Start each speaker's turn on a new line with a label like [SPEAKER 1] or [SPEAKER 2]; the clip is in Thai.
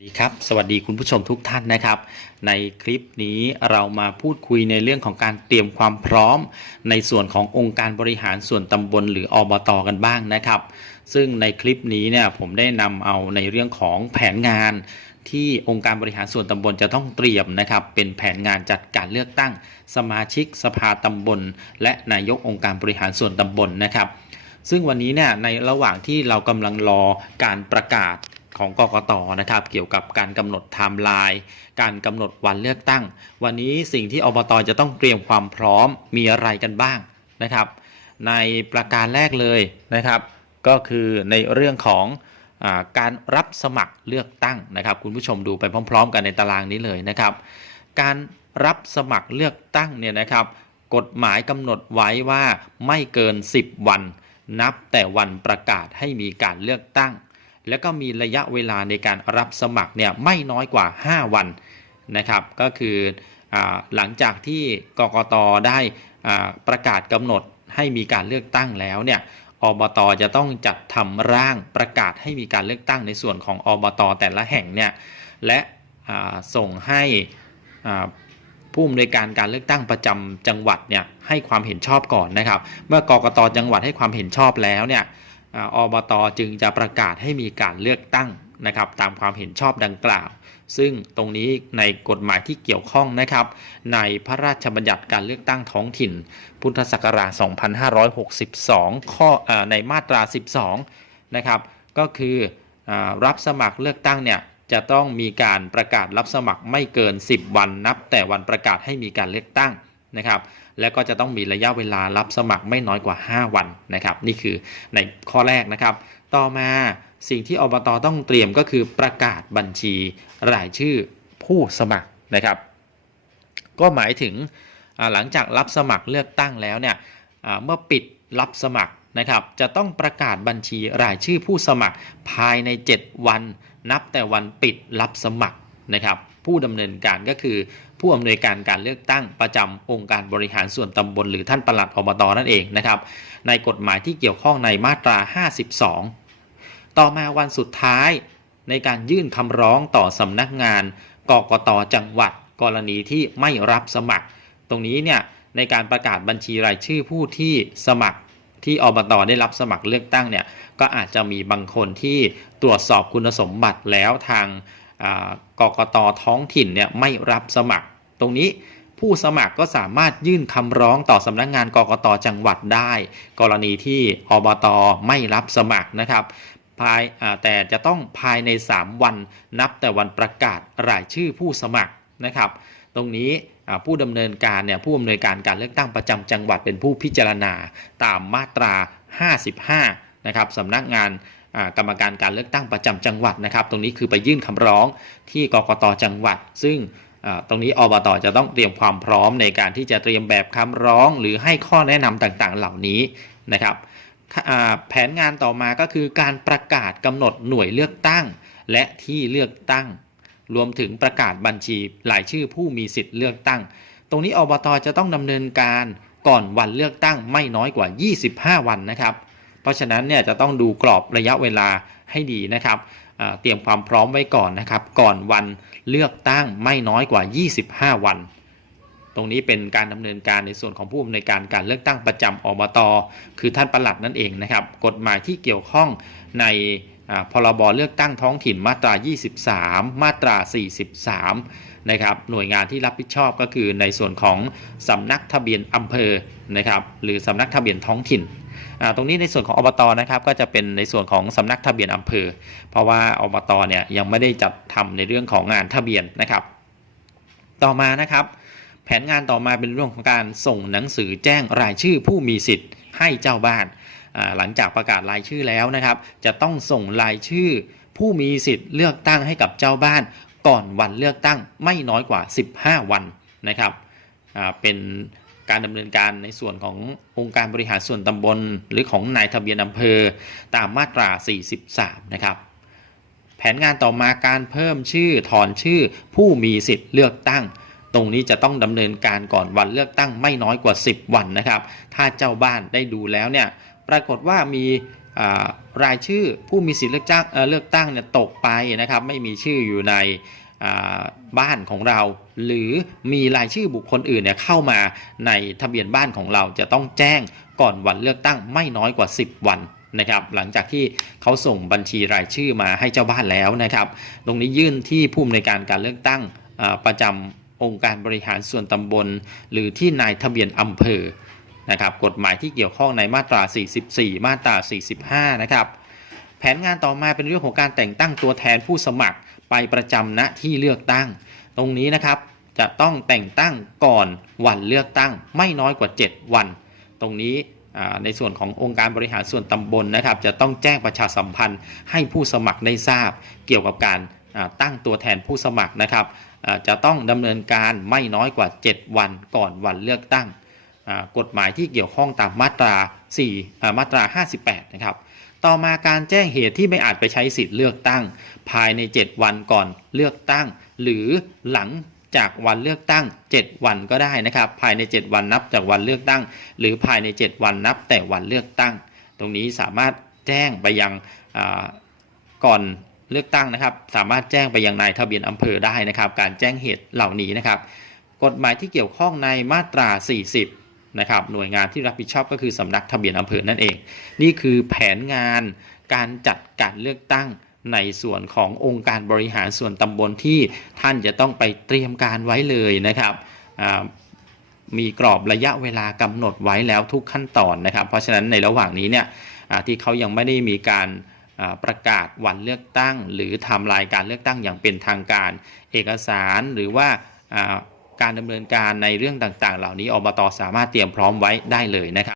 [SPEAKER 1] สวัสดีครับสวัสดีคุณผู้ชมทุกท่านนะครับ ในคลิปนี้เรามาพูดคุยในเรื่องของการเตรียมความพร้อม ในส่วนขององค์การบริหารส่วนตำบลหรืออบตกันบ้างนะครับ ซึ่งในคลิปนี้เนี่ยผมได้นำเอาในเรื่องของแผนงาน ที่องค์การบริหารส่วนตำบลจะต้องเตรียมนะครับ เป็นแผนงานจัดการเลือกตั้ง สมาชิกสภาตำบล และนายกองค์การบริหารส่วนตำบลนะครับ ซึ่งวันนี้เนี่ยในระหว่างที่เรากำลังรอการประกาศ ของกกตนะครับ เกี่ยวกับการกำหนดไทม์ไลน์การกำหนดวันเลือกตั้ง วันนี้สิ่งที่อบตจะต้องเตรียมความพร้อมมีอะไรกันบ้างนะครับ ในประการแรกเลยนะครับ ก็คือในเรื่องของอการรับสมัครเลือกตั้งนะครับ คุณผู้ชมดูไปพร้อม ๆ กันในตารางนี้เลยนะครับ การรับสมัครเลือกตั้งเนี่ยนะครับ กฎหมายกำหนดไว้ว่าไม่เกิน 10 วัน นับแต่วันประกาศให้มีการเลือกตั้ง แล้วก็มีระยะเวลาในการรับสมัครเนี่ยไม่น้อยกว่า 5 วันนะครับ ก็คืออหลังจากที่กกตได้ประกาศกำหนดให้มีการเลือกตั้งแล้วเนี่ยอบตจะต้องจัดทำร่างประกาศให้มีการเลือกตั้งในส่วนของอบตแต่ละแห่งเนี่ยและส่งให้ผู้อำนวยการการเลือกตั้งประจำจังหวัดเนี่ยให้ความเห็นชอบก่อนนะครับ เมื่อกกตจังหวัดให้ความเห็นชอบแล้วเนี่ย อบตจึงจะประกาศให้มีการเลือกตั้งนะครับตามความเห็นชอบดังกล่าว ซึ่งตรงนี้ในกฎหมายที่เกี่ยวข้องนะครับ ในพระราชบัญญัติการเลือกตั้งท้องถิ่น พุทธศักราช 2562 ข้ออในมาตรา 12 นะครับ ก็คืออรับสมัครเลือกตั้งเนี่ยจะต้องมีการประกาศรับสมัครไม่เกิน 10 วันนับ แต่วันประกาศให้มีการเลือกตั้ง นะครับแล้วก็จะต้องมีระยะเวลารับสมัครไม่น้อยกว่า 5 วันนะครับ นี่คือในข้อแรกนะครับ ต่อมาสิ่งที่อบตต้องเตรียมก็คือประกาศบัญชีรายชื่อผู้สมัครนะครับ ก็หมายถึงหลังจากรับสมัครเลือกตั้งแล้วเนี่ยเมื่อปิดรับสมัครนะครับจะต้องประกาศบัญชีรายชื่อผู้สมัครภายใน 7 วัน นับแต่วันปิดรับสมัครนะครับ ผู้ดำเนินการก็คือ ผู้อำนวยการการเลือกตั้งประจำองค์การบริหารส่วนตำบล หรือท่านปลัดอบตนั่นเองนะครับ ในกฎหมายที่เกี่ยวข้องในมาตรา 52 ต่อมาวันสุดท้ายในการยื่นคำร้องต่อสำนักงานกกตจังหวัด กรณีที่ไม่รับสมัคร ตรงนี้เนี่ยในการประกาศบัญชีรายชื่อผู้ที่สมัครที่อบตได้รับสมัครเลือกตั้งเนี่ยก็อาจจะมีบางคนที่ตรวจสอบคุณสมบัติแล้วทาง กกตท้องถิ่นเนี่ยไม่รับสมัคร ตรงนี้ผู้สมัครก็สามารถยื่นคำร้องต่อสำนักงานกกตจังหวัดได้ กรณีที่อบตไม่รับสมัครนะครับภายแต่จะต้องภายใน 3 วันนับแต่วันประกาศรายชื่อผู้สมัครนะครับ ตรงนี้ผู้ดำเนินการเนี่ยผู้อำนวยการการเลือกตั้งประจำจังหวัดเป็นผู้พิจารณาตามมาตรา 55 นะครับสำนักงาน กรรมการการเลือกตั้งประจำจังหวัดนะครับ ตรงนี้คือไปยื่นคำร้องที่กกตจังหวัด ซึ่งตรงนี้อบตจะต้องเตรียมความพร้อมในการที่จะเตรียมแบบคำร้อง หรือให้ข้อแนะนำต่างๆ เหล่านี้นะครับแผนงานต่อมาก็คือการประกาศกำหนดหน่วยเลือกตั้ง และที่เลือกตั้ง รวมถึงประกาศบัญชีรายชื่อผู้มีสิทธิ์เลือกตั้ง ตรงนี้อบตจะต้องดำเนินการก่อนวันเลือกตั้งไม่น้อยกว่า 25 วันนะครับ เพราะฉะนั้นเนี่ยจะต้องดูกรอบระยะเวลาให้ดีนะครับเตรียมความพร้อมไว้ก่อนนะครับ ก่อนวันเลือกตั้งไม่น้อยกว่า 25 วัน ตรงนี้เป็นการดำเนินการในส่วนของผู้อำนวยการการเลือกตั้งประจำอบตคือท่านประหลัดนั่นเองนะครับ กฎหมายที่เกี่ยวข้องในพรบเลือกตั้งท้องถิ่นมาตรา 23 มาตรา 43 นะครับ หน่วยงานที่รับผิดชอบก็คือในส่วนของสำนักทะเบียนอำเภอนะครับ หรือสำนักทะเบียนท้องถิ่น ตรงนี้ในส่วนของอบตนะครับก็จะเป็นในส่วนของสำนักทะเบียนอำเภอ เพราะว่าอบตเนี่ยยังไม่ได้จัดทำในเรื่องของงานทะเบียนนะครับ ต่อมานะครับ แผนงานต่อมาเป็นเรื่องของการส่งหนังสือแจ้งรายชื่อผู้มีสิทธิ์ให้เจ้าบ้านหลังจากประกาศรายชื่อแล้วนะครับ จะต้องส่งรายชื่อ ผู้มีสิทธิ์เลือกตั้งให้กับเจ้าบ้าน ก่อนวันเลือกตั้งไม่น้อยกว่า 15 วันนะครับเป็น การดำเนินการในส่วนขององค์การบริหารส่วนตำบล หรือของนายทะเบียนอำเภอตามมาตรา 43 นะครับ แผนงานต่อมาการเพิ่มชื่อถอนชื่อผู้มีสิทธิ์เลือกตั้ง ตรงนี้จะต้องดำเนินการก่อนวันเลือกตั้งไม่น้อยกว่า 10 วันนะครับ ถ้าเจ้าบ้านได้ดูแล้วเนี่ยปรากฏว่ามีรายชื่อผู้มีสิทธิ์เลือกจ้างเลือกตั้งเนี่ยตกไปนะครับ ไม่มีชื่ออยู่ใน บ้านของเรา หรือมีรายชื่อบุคคลอื่นเนี่ยเข้ามาในทะเบียนบ้านของเราจะต้องแจ้งก่อนวันเลือกตั้งไม่น้อยกว่า 10 วันนะครับหลังจากที่เขาส่งบัญชีรายชื่อมาให้เจ้าบ้านแล้วนะครับ ตรงนี้ยื่นที่ผู้อำนวยการการเลือกตั้งประจำองค์การบริหารส่วนตำบล หรือที่นายทะเบียนอำเภอนะครับกฎหมายที่เกี่ยวข้องในมาตรา 44 มาตรา 45 นะครับ แผนงานต่อมาเป็นเรื่องของการแต่งตั้งตัวแทนผู้สมัครไปประจำณที่เลือกตั้ง ตรงนี้นะครับจะต้องแต่งตั้งก่อนวันเลือกตั้งไม่น้อยกว่า 7 วัน ตรงนี้ในส่วนขององค์การบริหารส่วนตำบลนะครับ จะต้องแจ้งประชาสัมพันธ์ให้ผู้สมัครได้ทราบ เกี่ยวกับการตั้งตัวแทนผู้สมัครนะครับจะต้องดำเนินการไม่น้อยกว่า 7 วันก่อนวันเลือกตั้ง กฎหมายที่เกี่ยวข้องตามมาตรา4อ่มาตรา 58 นะครับ ต่อมาการแจ้งเหตุที่ไม่อาจไปใช้สิทธิ์เลือกตั้ง ภายใน 7 วันก่อนเลือกตั้ง หรือหลังจากวันเลือกตั้ง 7 วันก็ได้นะครับ ภายใน 7 วันนับจากวันเลือกตั้ง หรือภายใน 7 วันนับแต่วันเลือกตั้ง ตรงนี้สามารถแจ้งไปยังก่อนเลือกตั้งนะครับ สามารถแจ้งไปยังนายทะเบียนอำเภอได้นะครับ การแจ้งเหตุเหล่านี้นะครับ กฎหมายที่เกี่ยวข้องในมาตรา 40 นะครับหน่วยงานที่รับผิดชอบก็คือสำนักทะเบียนอำเภอนั่นเอง นี่คือแผนงานการจัดการเลือกตั้งในส่วนขององค์การบริหารส่วนตำบลที่ท่านจะต้องไปเตรียมการไว้เลยนะครับมีกรอบระยะเวลากำหนดไว้แล้วทุกขั้นตอนนะครับ เพราะฉะนั้นในระหว่างนี้เนี่ยที่เขายังไม่ได้มีการประกาศวันเลือกตั้ง หรือทำลายการเลือกตั้งอย่างเป็นทางการ เอกสารหรือว่า การดำเนินการในเรื่องต่าง ๆ เหล่านี้อบตสามารถเตรียมพร้อมไว้ได้เลยนะครับ